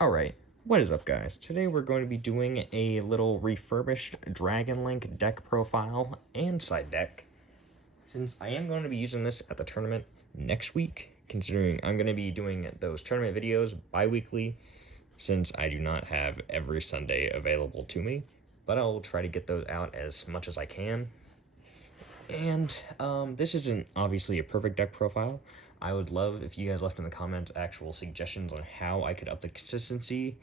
Alright, what is up guys? Today we're going to be doing a little refurbished Dragon Link deck profile and side deck. Since I am going to be using this at the tournament next week, considering I'm going to be doing those tournament videos bi-weekly, since I do not have every Sunday available to me, but I'll try to get those out as much as I can. And this isn't obviously a perfect deck profile. I would love if you guys left in the comments actual suggestions on how I could up the consistency,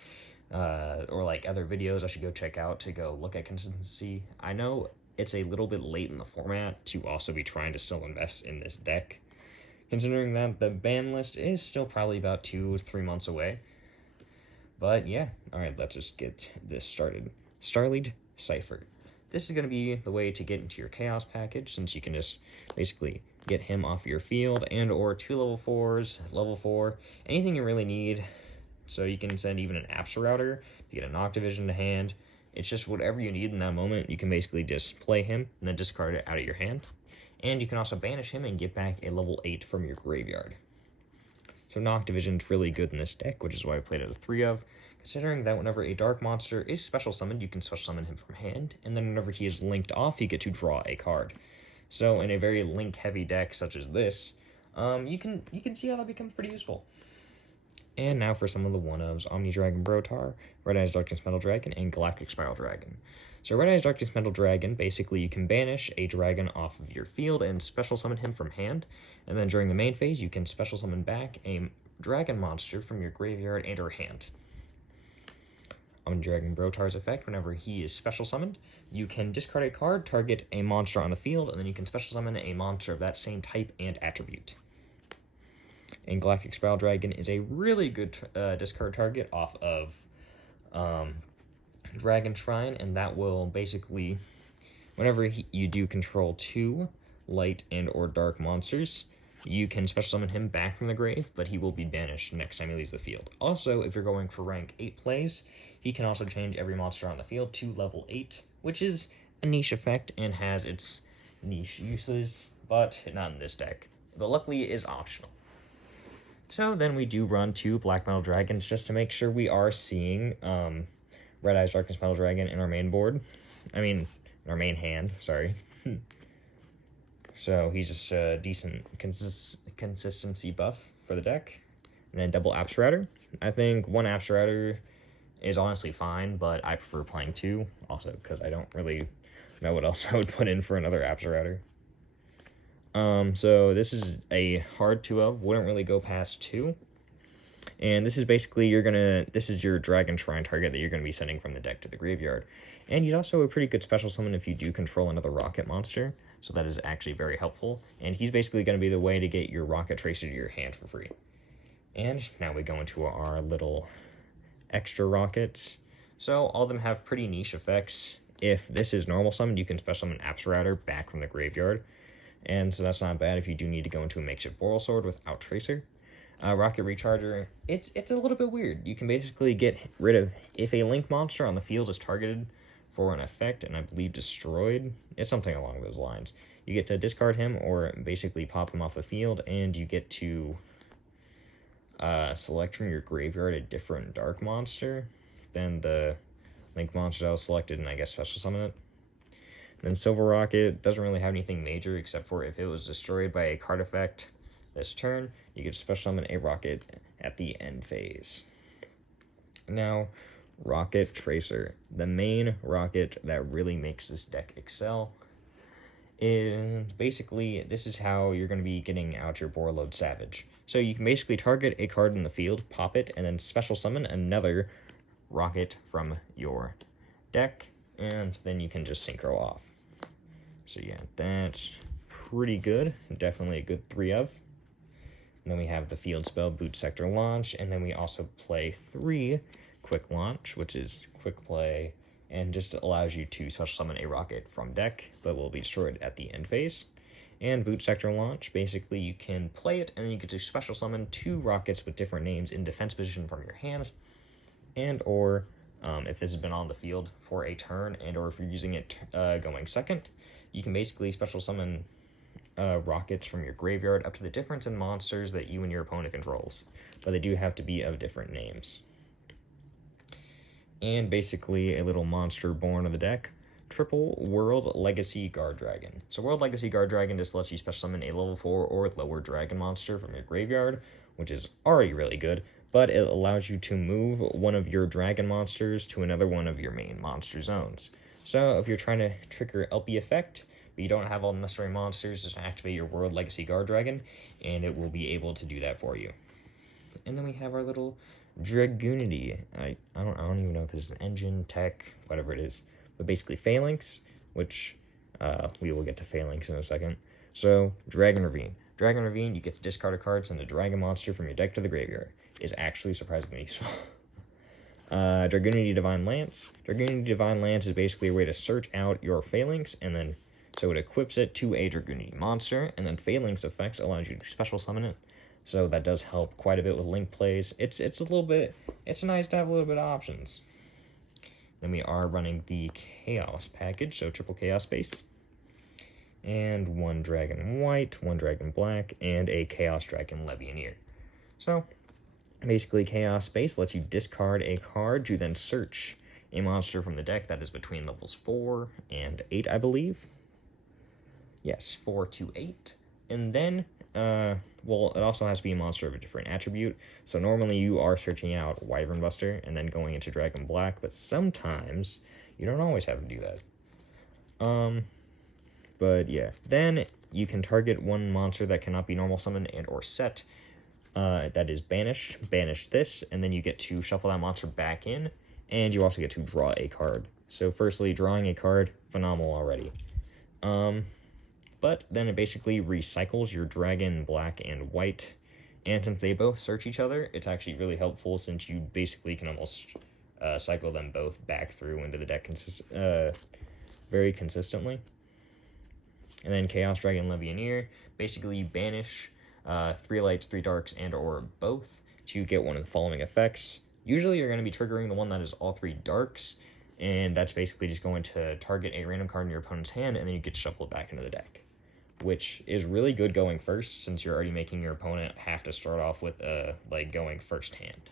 or like other videos I should go check out to go look at consistency. I know it's a little bit late in the format to also be trying to still invest in this deck, considering that the ban list is still probably about 2 or 3 months away. But yeah, alright, let's just get this started. Starlead Cipher. This is going to be the way to get into your Chaos package, since you can just basically get him off your field and or 2 level 4s, level 4, anything you really need. So you can send even an Apps Router to get a Noctivision to hand. It's just whatever you need in that moment. You can basically just play him and then discard it out of your hand. And you can also banish him and get back a level 8 from your graveyard. So Noctivision's really good in this deck, which is why I played it as 3 of. Considering that whenever a dark monster is special summoned, you can special summon him from hand, and then whenever he is linked off, you get to draw a card. So in a very link-heavy deck such as this, you can see how that becomes pretty useful. And now for some of the one-ofs: Omni Dragon Brotar, Red Eyes Darkness Metal Dragon, and Galactic Spiral Dragon. So Red Eyes Darkness Metal Dragon, basically you can banish a dragon off of your field and special summon him from hand, and then during the main phase you can special summon back a dragon monster from your graveyard and or hand. Omni Dragon Brotar's effect: whenever he is special summoned, you can discard a card, target a monster on the field, and then you can special summon a monster of that same type and attribute. And Galactic Spiral Dragon is a really good discard target off of Dragon Shrine, and that will basically, whenever you do control 2 light and or dark monsters, you can special summon him back from the grave, but he will be banished next time he leaves the field. Also, if you're going for rank 8 plays, he can also change every monster on the field to level 8, which is a niche effect and has its niche uses, but not in this deck. But luckily it is optional. So then we do run 2 Black Metal Dragons just to make sure we are seeing Red Eyes Darkness Metal Dragon in our main board. In our main hand, sorry. So he's just a decent consistency buff for the deck. And then double Apps Router. I think 1 Apps Router is honestly fine, but I prefer playing 2, also because I don't really know what else I would put in for another Apps Router. So this is a hard 2 of, wouldn't really go past 2. And this is basically, this is your Dragon Shrine target that you're going to be sending from the deck to the graveyard. And he's also a pretty good special summon if you do control another rocket monster, so that is actually very helpful. And he's basically going to be the way to get your Rocket Tracer to your hand for free. And now we go into our little extra rockets. So all of them have pretty niche effects. If this is normal summon, you can special summon Apps Router back from the graveyard. And so that's not bad if you do need to go into a makeshift Brawl Sword without Tracer. Rocket Recharger, it's a little bit weird. You can basically get rid of, if a link monster on the field is targeted for an effect, and I believe destroyed, it's something along those lines. You get to discard him or basically pop him off the field, and you get to select from your graveyard a different dark monster than the link monster that was selected, and I guess special summon it. Then Silver Rocket doesn't really have anything major except for if it was destroyed by a card effect this turn, you get to special summon a rocket at the end phase. Now, Rocket Tracer, the main rocket that really makes this deck excel. And basically, this is how you're going to be getting out your Borreload Savage. So you can basically target a card in the field, pop it, and then special summon another rocket from your deck, and then you can just synchro off. So yeah, that's pretty good. Definitely a good 3 of. And then we have the field spell Boot Sector Launch, and then we also play 3 Quick Launch, which is quick play, and just allows you to special summon a rocket from deck, but will be destroyed at the end phase. And Boot Sector Launch, basically you can play it, and then you get to special summon 2 rockets with different names in defense position from your hand, and or if this has been on the field for a turn, and or if you're using it going second, you can basically special summon rockets from your graveyard up to the difference in monsters that you and your opponent controls, but they do have to be of different names. and basically a little monster born of the deck, triple World Legacy Guard Dragon. So World Legacy Guard Dragon just lets you special summon a level 4 or lower dragon monster from your graveyard, which is already really good, but it allows you to move one of your dragon monsters to another one of your main monster zones. So if you're trying to trigger LP effect, but you don't have all the necessary monsters, just activate your World Legacy Guard Dragon, and it will be able to do that for you. And then we have our little Dragoonity. I don't even know if this is engine, tech, whatever it is. But basically Phalanx, which we will get to Phalanx in a second. So, Dragon Ravine. Dragon Ravine, you get to discard a card, send a dragon monster from your deck to the graveyard. Is actually surprisingly useful. Dragoonity Divine Lance. Dragoonity Divine Lance is basically a way to search out your Phalanx, and then so it equips it to a Dragoonity monster, and then Phalanx effects allows you to special summon it. So that does help quite a bit with link plays. It's nice to have a little bit of options. Then we are running the Chaos package, so triple Chaos space. And 1 Dragon White, 1 Dragon Black, and a Chaos Dragon Legionnaire. So, basically Chaos space lets you discard a card to then search a monster from the deck that is between levels 4 and 8, I believe. Yes, 4 to 8. And then, well, it also has to be a monster of a different attribute. So normally you are searching out Wyvern Buster and then going into Dragon Black, but sometimes you don't always have to do that. But yeah, then you can target one monster that cannot be normal summoned and or set, that is banished. Banish this, and then you get to shuffle that monster back in, and you also get to draw a card. So firstly, drawing a card, phenomenal already. But then it basically recycles your dragon black and white, and since they both search each other, it's actually really helpful since you basically can almost cycle them both back through into the deck very consistently. And then Chaos Dragon Legionnaire, basically you banish 3 lights, 3 darks, and or both to get one of the following effects. Usually you're going to be triggering the one that is all 3 darks, and that's basically just going to target a random card in your opponent's hand, and then you get shuffled back into the deck, which is really good going first, since you're already making your opponent have to start off with going first hand.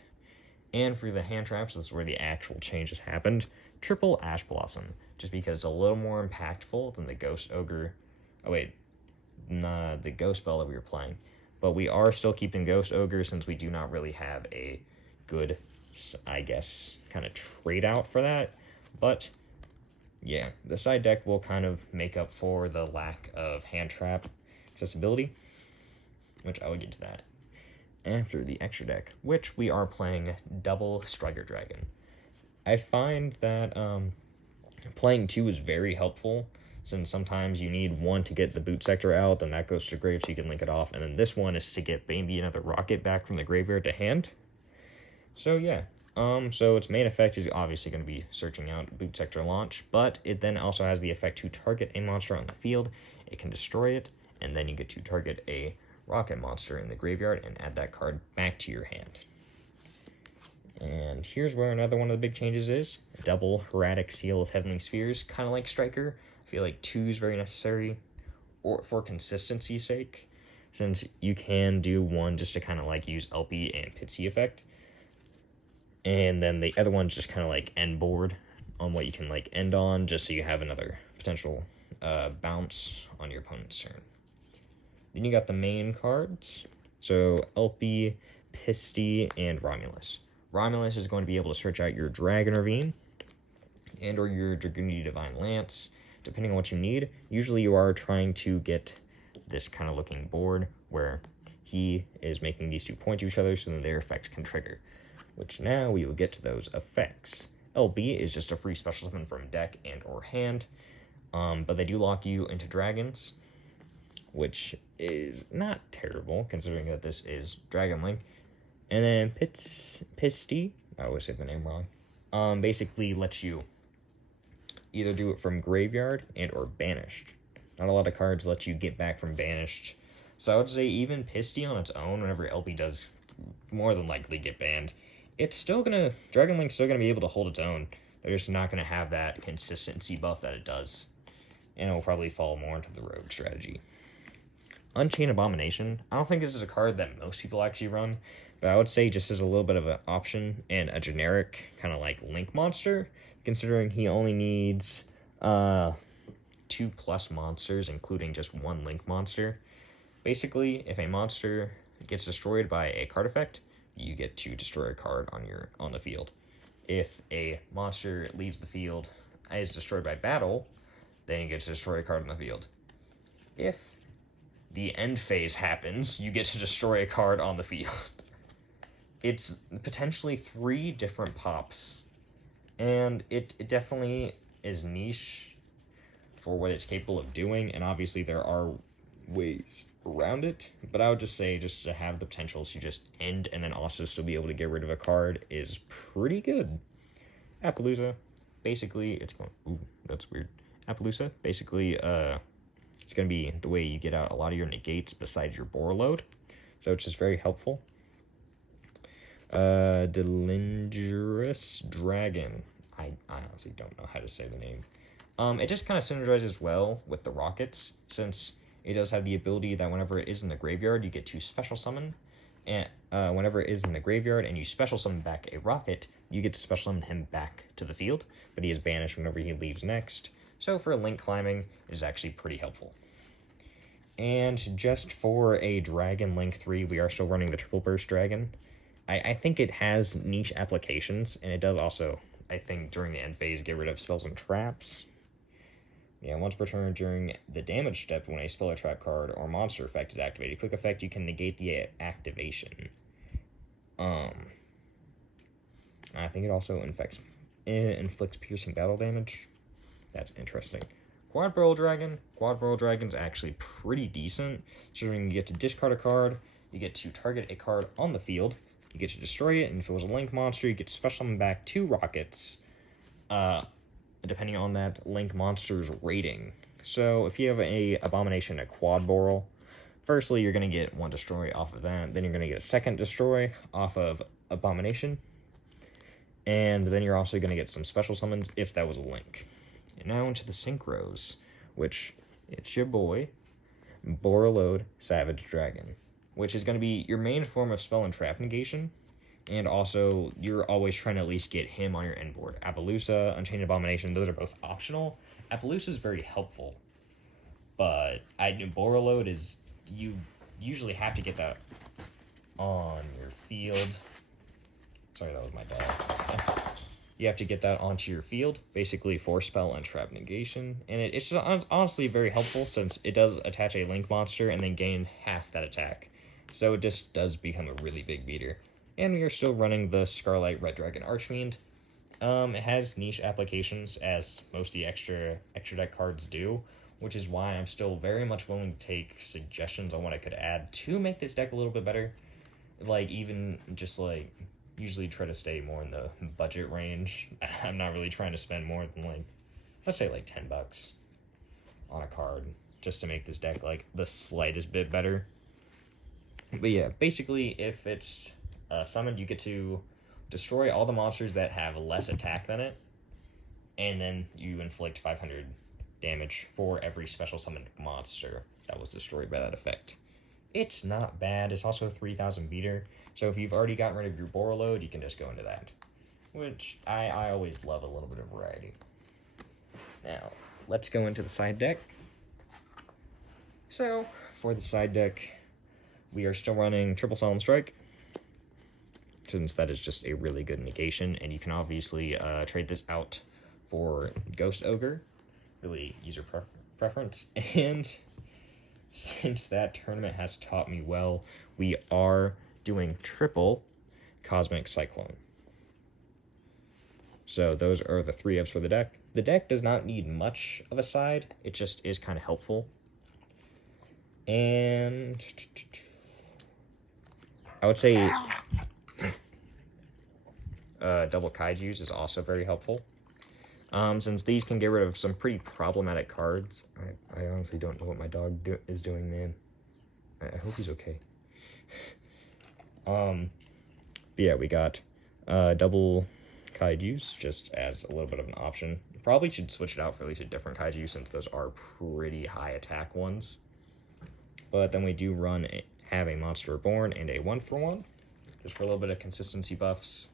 And for the hand traps, this is where the actual changes happened. Triple Ash Blossom, just because it's a little more impactful than the Ghost Ogre. Oh wait, nah, the Ghost Spell that we were playing. But we are still keeping Ghost Ogre since we do not really have a good, I guess, kind of trade out for that. But yeah, the side deck will kind of make up for the lack of hand trap accessibility, which I will get to that after the extra deck, which we are playing double Striker Dragon. I find that playing 2 is very helpful, since sometimes you need 1 to get the boot sector out, then that goes to grave so you can link it off, and then this one is to get maybe another rocket back from the graveyard to hand. So yeah, so its main effect is obviously going to be searching out boot sector launch, but it then also has the effect to target a monster on the field. It can destroy it, and then you get to target a rocket monster in the graveyard and add that card back to your hand. And here's where another one of the big changes is. Double Heraldic Seal of Heavenly Spheres, kind of like Striker. I feel like 2 is very necessary, or for consistency's sake, since you can do 1 just to kind of like use LP and Pitsy effect. And then the other one's just kind of like end board on what you can like end on, just so you have another potential bounce on your opponent's turn. Then you got the main cards. So LP, Pisty, and Romulus. Romulus is going to be able to search out your Dragon Ravine and or your Dragoonity Divine Lance, depending on what you need. Usually you are trying to get this kind of looking board where he is making these 2 point to each other so that their effects can trigger, which now we will get to those effects. LB is just a free special summon from deck and or hand, but they do lock you into dragons, which is not terrible considering that this is Dragon Link. And then Pisty, I always say the name wrong, basically lets you either do it from graveyard and or banished. Not a lot of cards let you get back from banished, so I would say even Pisty on its own, whenever LP does more than likely get banned, it's still gonna, Dragon Link's still gonna be able to hold its own. They're just not gonna have that consistency buff that it does, and it will probably fall more into the rogue strategy. Unchain Abomination, I don't think this is a card that most people actually run, But I would say just as a little bit of an option and a generic kind of like Link monster, considering he only needs 2+ monsters, including just one Link monster. Basically, if a monster gets destroyed by a card effect, you get to destroy a card on the field. If a monster leaves the field and is destroyed by battle, then you get to destroy a card on the field. If the end phase happens, you get to destroy a card on the field. It's potentially 3 different pops, and it definitely is niche for what it's capable of doing, and obviously there are ways around it, but I would just say just to have the potential to just end and then also still be able to get rid of a card is pretty good. Appaloosa, basically, it's going... Ooh, that's weird. Appaloosa, basically, it's going to be the way you get out a lot of your negates besides your Brawl load, so it's just very helpful. Delingerous Dragon. I honestly don't know how to say the name. It just kind of synergizes well with the rockets, since it does have the ability that whenever it is in the graveyard, you get to special summon. And whenever it is in the graveyard and you special summon back a rocket, you get to special summon him back to the field, but he is banished whenever he leaves next. So for Link climbing, it is actually pretty helpful. And just for a Dragon Link 3, we are still running the Triple Burst Dragon. I think it has niche applications, and it does also, I think, during the end phase, get rid of spells and traps. Yeah, once per turn during the damage step, when a spell or trap card or monster effect is activated, quick effect, you can negate the activation. I think it also inflicts piercing battle damage. That's interesting. Quad Barrel Dragon. Quad Barrel Dragon's actually pretty decent. So you get to discard a card, you get to target a card on the field, you get to destroy it, and if it was a Link monster, you get to special summon back 2 rockets, depending on that Link monster's rating. So if you have a Abomination, a Quad Barrel, firstly, you're going to get 1 destroy off of that, then you're going to get a 2nd destroy off of Abomination, and then you're also going to get some special summons if that was a Link. And now into the Synchros, which, it's your boy, Borreload Savage Dragon, which is going to be your main form of spell and trap negation, and also you're always trying to at least get him on your end board. Appaloosa, Unchain Abomination, those are both optional. Appaloosa is very helpful, but Borreload is, you usually have to get that on your field. Sorry, that was my dog. You have to get that onto your field, basically for spell and trap negation, and it's just honestly very helpful since it does attach a Link monster and then gain half that attack. So it just does become a really big beater. And we are still running the Scarlet Red Dragon Archfiend. It has niche applications, as most of the extra deck cards do, which is why I'm still very much willing to take suggestions on what I could add to make this deck a little bit better. Like, even just like, usually try to stay more in the budget range. I'm not really trying to spend more than like, let's say like $10 on a card, just to make this deck like the slightest bit better. But yeah, basically, if it's summoned, you get to destroy all the monsters that have less attack than it, and then you inflict 500 damage for every special summoned monster that was destroyed by that effect. It's not bad. It's also a 3,000 beater, so if you've already gotten rid of your Borreload load, you can just go into that, which I always love a little bit of variety. Now, let's go into the side deck. So, for the side deck, we are still running Triple Solemn Strike, since that is just a really good negation, and you can obviously trade this out for Ghost Ogre, really user preference, and since that tournament has taught me well, we are doing triple Cosmic Cyclone. So those are the 3 ups for the deck. The deck does not need much of a side, it just is kind of helpful. And I would say double Kaijus is also very helpful, since these can get rid of some pretty problematic cards. I honestly don't know what my dog is doing, man. I hope he's okay. But yeah, we got double Kaijus just as a little bit of an option. You probably should switch it out for at least a different Kaiju, since those are pretty high attack ones. But then we do have a Monster Reborn and a 1-for-1. just for a little bit of consistency buffs.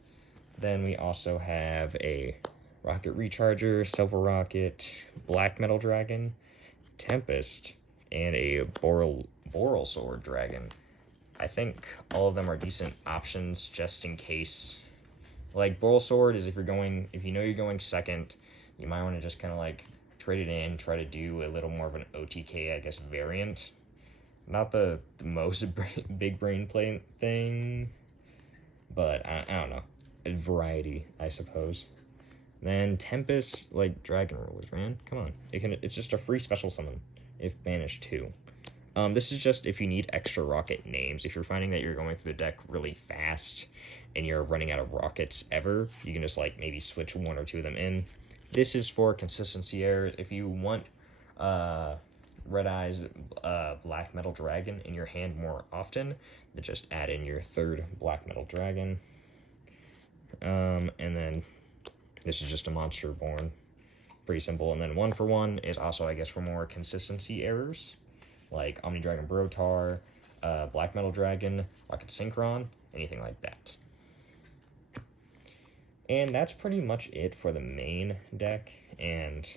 Then we also have a Rocket Recharger, Silver Rocket, Black Metal Dragon, Tempest, and a Boral Sword Dragon. I think all of them are decent options just in case. Like, Boral Sword is if you know you're going second, you might want to just kind of like trade it in, try to do a little more of an OTK, I guess, variant. Not the most big brain play thing, but I don't know. A variety, I suppose. Then Tempest, like Dragon Rulers, man. Come on. It's just a free special summon if banished too. This is just if you need extra rocket names. If you're finding that you're going through the deck really fast and you're running out of rockets ever, you can just like maybe switch one or two of them in. This is for consistency errors. If you want Red Eyes Black Metal Dragon in your hand more often, then just add in your third Black Metal Dragon. And then this is just a Monster Born. Pretty simple. And then 1-for-1 is also, I guess, for more consistency errors, like Omni Dragon Brotar, Black Metal Dragon, Rocket Synchron, anything like that. And that's pretty much it for the main deck and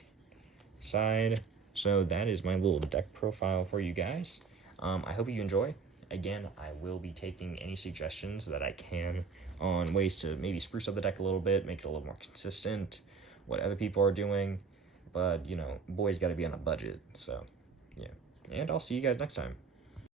side. So that is my little deck profile for you guys. I hope you enjoy. Again, I will be taking any suggestions that I can on ways to maybe spruce up the deck a little bit, make it a little more consistent, what other people are doing. But, you know, boys got to be on a budget. So, yeah. And I'll see you guys next time.